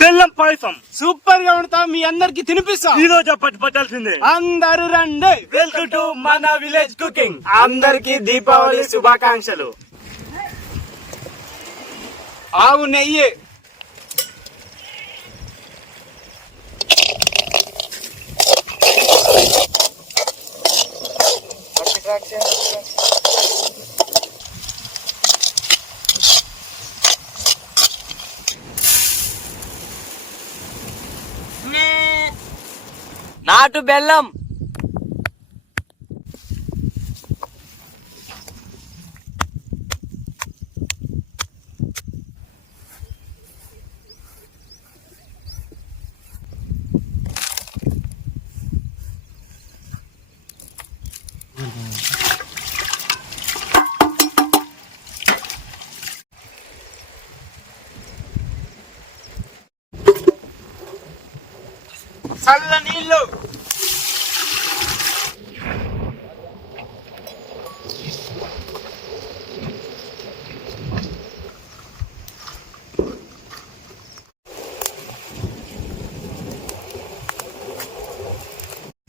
బెల్లం పాయసం సూపర్ గా ఉంటా. మీ అందరికి తినిపిస్తా. ఈ రోజు పట్టాల్సిందే. అందరూ రండి. వెల్కమ్ టు మన విలేజ్ కుకింగ్. అందరికి దీపావళి శుభాకాంక్షలు. ఆవు నెయ్యి, నాటు బెల్లం, చల్ల నీళ్ళు,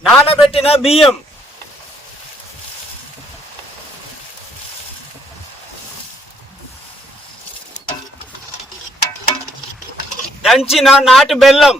నానబెట్టిన బియ్యం, దంచిన నాటు బెల్లం,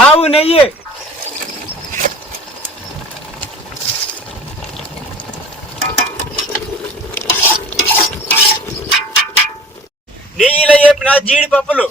ఆవు నెయ్యి, నెయ్యిలో వేపిన జీడిపప్పులు,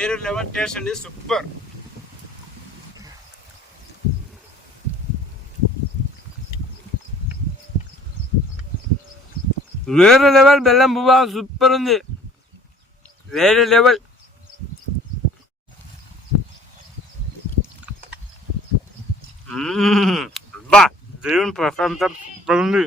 వేరే లెవెల్ టేస్ట్ అండి. సూపర్. వేరే లెవెల్. బెల్లం బువ్వ సూపర్ ఉంది, వేరే లెవెల్. బా దేవుని ప్రశాంతం సూపర్ ఉంది.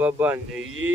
బాబా నెయ్యి.